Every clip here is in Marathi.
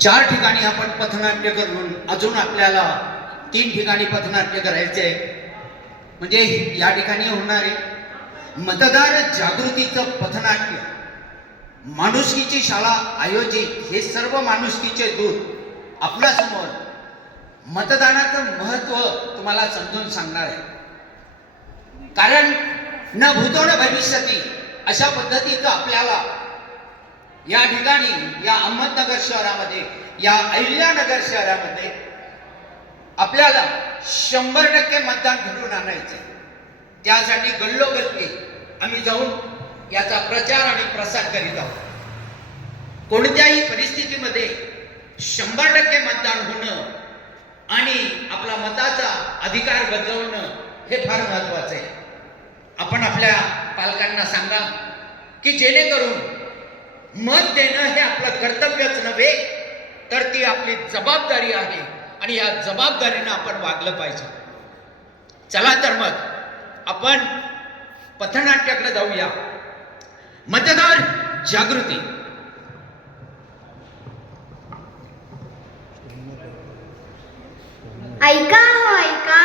चार ठिकाणी आपण पथनाट्य करून अजून आपल्याला तीन ठिकाणी पथनाट्य करायचे आहे. म्हणजे या ठिकाणी होणारे मतदार जागृतीचं पथनाट्य माणुसकीची शाळा आयोजित हे सर्व माणुसकीचे दूत आपल्यासमोर मतदानाचं महत्त्व तुम्हाला समजून सांगणार आहे कारण न भूतो न भविष्यती अशा पद्धतीचं आपल्याला या ठिकाणी या अहमदनगर शहरामध्ये या अहिल्यानगर शहरामध्ये आपल्याला शंभर टक्के मतदान घडवून आणायचे त्यासाठी गल्लोगल्ली आम्ही जाऊन याचा प्रचार आणि प्रसार करीत आहोत. कोणत्याही परिस्थितीमध्ये शंभर टक्के मतदान होणं आणि आपला मताचा अधिकार बजावणं हे फार महत्वाचं आहे. आपण आपल्या पालकांना सांगा की जेणेकरून मत देणं हे आपलं कर्तव्यच नव्हे तर ती आपली जबाबदारी आहे. आणि या जबाबदारीनं आपण वागलं पाहिजे. चला तर मग आपण पथनाट्याकडे जाऊया. मतदार जागृती. ऐका हो ऐका.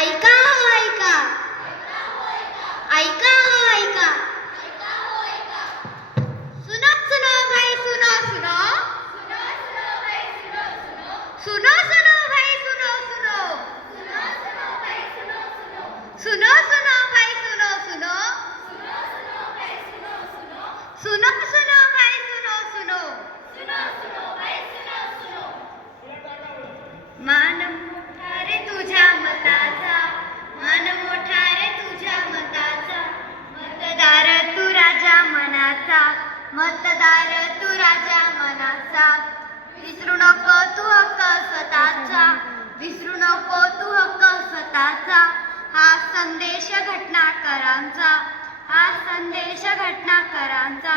ऐका हो ऐका. ऐका हो ऐका सुनो सुनो भाई सुनो सुनो सुनो सुनो भाई सुनो सुनो सुनो सुनो भाई सुनो सुनो सुनो सुनो भाई सुनो सुनो मान मोठा रे तुझ्या मताचा मान मोठा रे तुझ्या मताचा मतदार तू राजा मनाचा मतदार तू राजा मनाचा. विसरू नको तू हक्क स्वतःचा. विसरू नको तू हक्क स्वतःचा. हा संदेश घटनाकरांचा. हा संदेश घटनाकरांचा.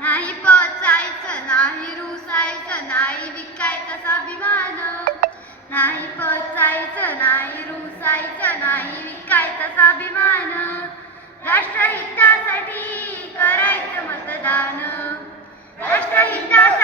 नाही पचायचं नाही रुसायचं नाही विकायचं स्वाभिमान. नाही पचायचं नाही रुसायचं नाही विकायचं स्वाभिमान. राष्ट्रहितासाठी करायचं मतदान. राष्ट्रहितासाठी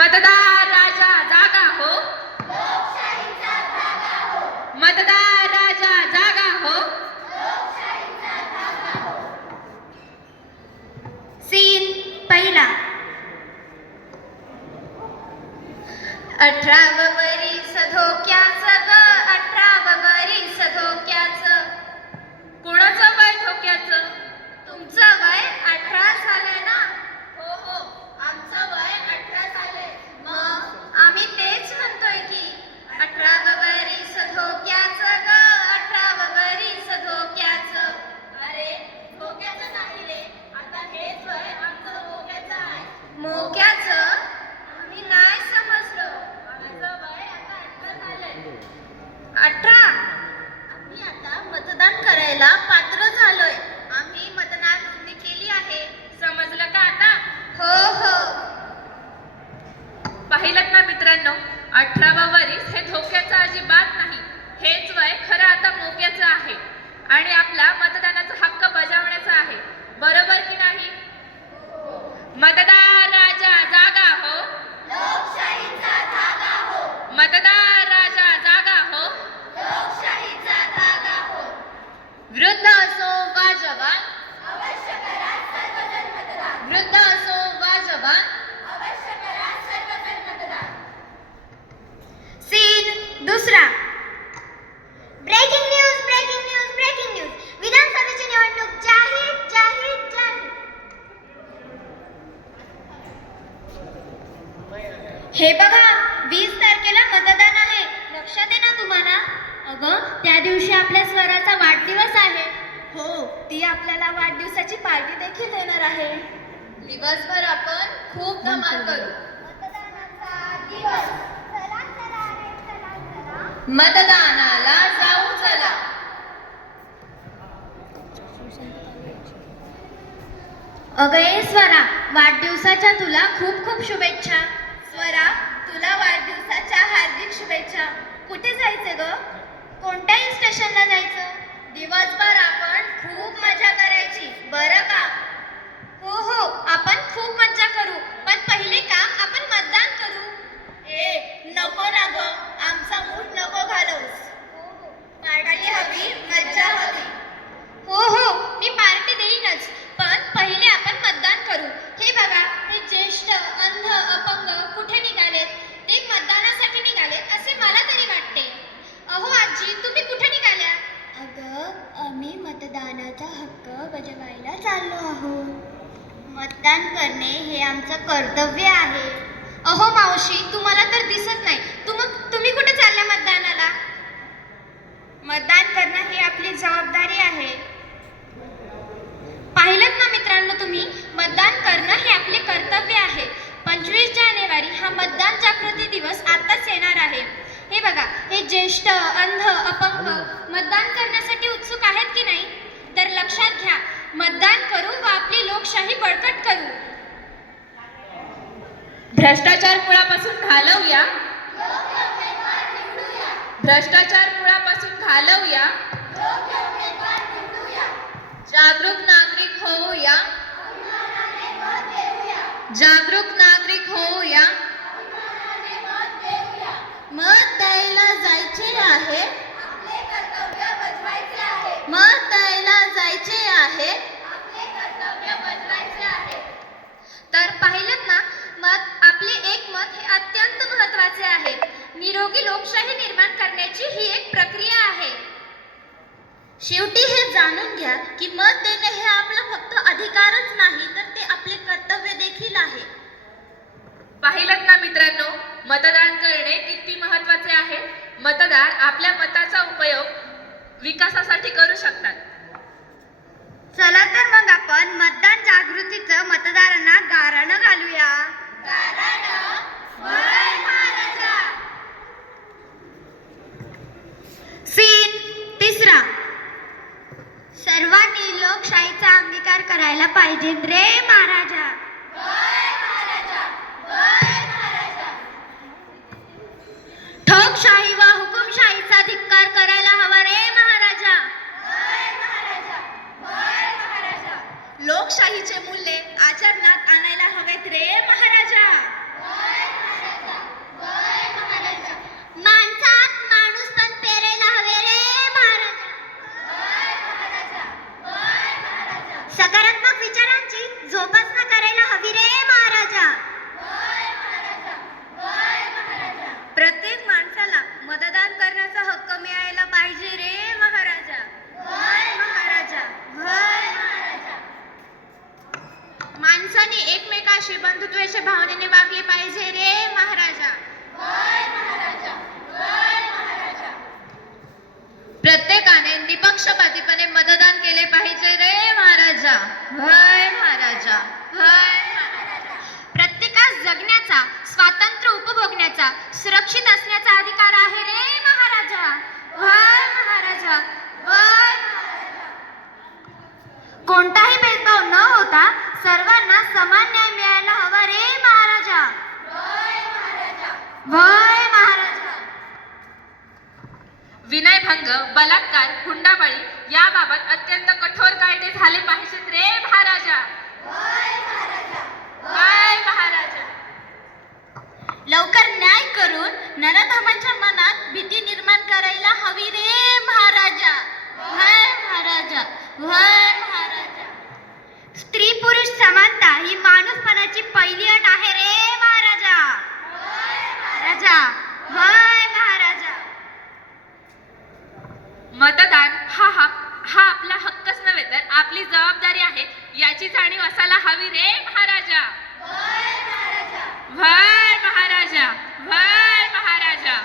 मतदार राजा जागा हो मतदार राजा जागा हो सीन पहिला अठराव वरीस धोक्याचं ग अठराव वरीस धोक्याचं कुणाचं वय धोक्याचं तुमचं वय अठरा झालंय ना हो हो आमचं वय अठरा झालंय मग आम्ही तेच म्हणतोय की अठरा वरीस धोक्याचं ग अठरा वरीस धोक्याचं अरे धोक्याचं नाही रे आता हेच वय आमचं मोक्याचं आहे मोक्याचं आम्ही नाही समजलो आमचं वय आता अठरा झालंय अठरा आम्ही आता मतदान करायला पात्र झालोय आम्ही मतदान नोंदणी केली आहे समजलं का आता हो हो पाहिलं ना मित्रांनो अठरावा वरीस हे धोक्याचं अजिबात नाही हेच वय खरं आता मोक्याचं आहे आणि आपला मतदानाचा हक्क बजावण्याचा आहे. बरोबर की नाही? मतदार राजा जागा हो. लोकशाहीचा धागा हो. मतदार राजा जागा हो. लोकशाहीचा धागा हो. वृद्ध असो वा जवान. अवश्य करा सर्वजन मतदान. वृद्ध असो वा जवान. अवश्य करा सर्वजन मतदान. सीन दुसरा. ती आपल्याला वाढदिवसाची पार्टी देखील देणार आहे. दिवसभर आपण खूप धमाल करू. मतदानाला जाऊ चला. अगं ए स्वरा वाढदिवसाच्या तुला खूप खूप शुभेच्छा. स्वरा तुला वाढदिवसाच्या हार्दिक शुभेच्छा. कुठे जायचं ग? कोणत्या हिल स्टेशनला जायचं. दिवसभर आपण खूप मजा करायची. बरं का? हो हो आपण खूप मज्जा करू. पण पहिले काम आपण मतदान करू. ए नको ना ग आमचा मूड नको घालवस. पार्टी हवी मज्जा हवी. हो हो मी पार्टी देईनच पण पहिले आपण मतदान करू हे बघा हे ज्येष्ठ अंध अपंग कुठे निघालेत ते मतदानासाठी निघालेत असे मला तरी वाटते अहो आजी तुम्ही कुठे निघाल्या अगं आम्ही मतदानाचा हक्क बजवायला चाललो आहोत मतदान करणे हे आमचं कर्तव्य आहे अहो मावशी तुम्हाला तर दिसत नाही तुम तुम्ही कुठे चालल्या मतदानाला मतदान करणं ही आपली जबाबदारी आहे पाहिलं ना मित्रांनो तुम्ही मतदान करणं हे आपले कर्तव्य आहे पंचवीस जानेवारी हा मतदान जागृती दिवस आताच येणार आहे हे बघा हे ज्येष्ठ अंध अपंग मतदान करण्यासाठी उत्सुक आहेत की नाही तर लक्षात घ्या मतदान करू व आपली लोकशाही बळकट करू भ्रष्टाचार मुळापासून घालवूया. भ्रष्टाचार मुळापासून घालवूया. जागरूक नागरिक होऊया. जागरूक नागरिक होऊया. मत द्यायला जायचे आहे मत द्यायला जायचे आहे तर पाहिलं ना मत आपले एक मत हे अत्यंत महत्त्वाचे आहे निरोगी लोकशाही निर्माण करण्याची ही एक प्रक्रिया आहे शेवटी हे जाणून घ्या की मत देणे हे आपला फक्त अधिकारच नाही तर ते आपले कर्तव्य देखील आहे. पाहिलं ना मित्रांनो मतदान करणे किती महत्त्वाचे आहे? मतदार आपल्या मताचा उपयोग विकासासाठी करू शकतात. चला तर मग आपण मतदान जागृतीचं मतदारांना गाराणं घालूया. सीन करायला पाहिजे रे महाराजा. ठोकशाही व हुकुमशाहीचा धिक्कार करायला हवा रे महाराजा. लोकशाहीचे मूल्य आचरणात आणायला हवेत रे महाराजा माणसात माणूसपण पेरायला हवे रे महाराजा सकारात्मक विचारांची जोपासना करायला हवी रे महाराजा प्रत्येक माणसाला मतदान करण्याचा हक्क मिळायला पाहिजे रे महाराजा महाराजा महाराजा माणसाने एकमेकाशी बंधुत्वाच्या भावनेने वागले पाहिजे रे महाराजा. प्रत्येकाने निपक्षपातीपणे मतदान केले पाहिजे रे महाराजा. भय महाराजा. भय प्रत्येकास जगण्याचा स्वातंत्र्य उपभोगण्याचा सुरक्षित असण्याचा अधिकार आहे रे महाराजा वय महाराजा वय कोणताही भेदभाव न होता सर्वांना समान न्याय मिळायला हवा रे महाराजा वय महाराजा विनयभंग बलात्कार हुंडाबळी याबाबत अत्यंत कठोर कायदे झाले पाहिजेत रे महाराजा. महाराजा. लवकर न्याय करून नरधमांच्या मनात भीती निर्माण करायला हवी रे महाराजा. वय महाराजा वय महाराजा. स्त्री पुरुष समानता ही माणूसपणाची पहिली अट आहे रे महाराजा. राजा वय महाराजा आपली जबाबदारी आहे याची जाणीव असायला हवी रे महाराजा. भर महाराजा. भर महाराजा. भर महाराजा.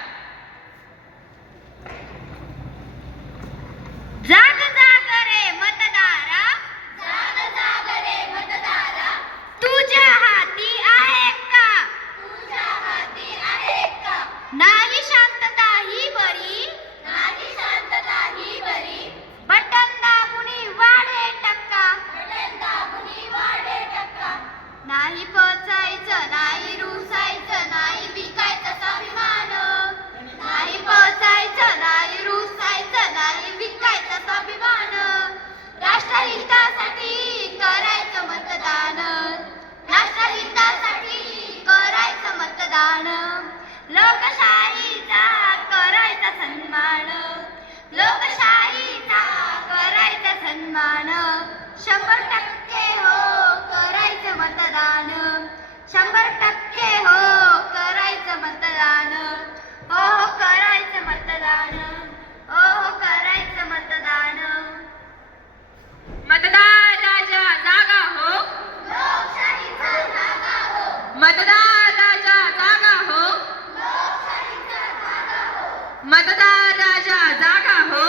मतदार राजा जागा हो.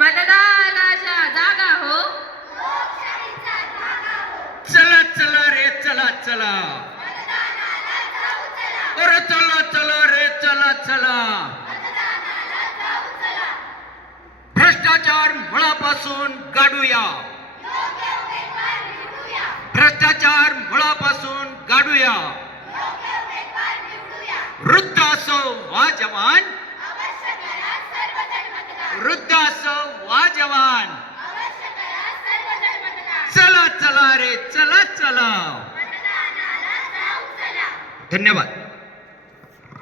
मतदार राजा जागा हो. चला चला रे चला चला. अरे चला चला रे चला चला. भ्रष्टाचार मुळापासून गाडूया भ्रष्टाचार मुळापासून गाडूया वृद्ध असो वा जवान वृद्ध असो वा जवान चला चला रे चला चला. धन्यवाद.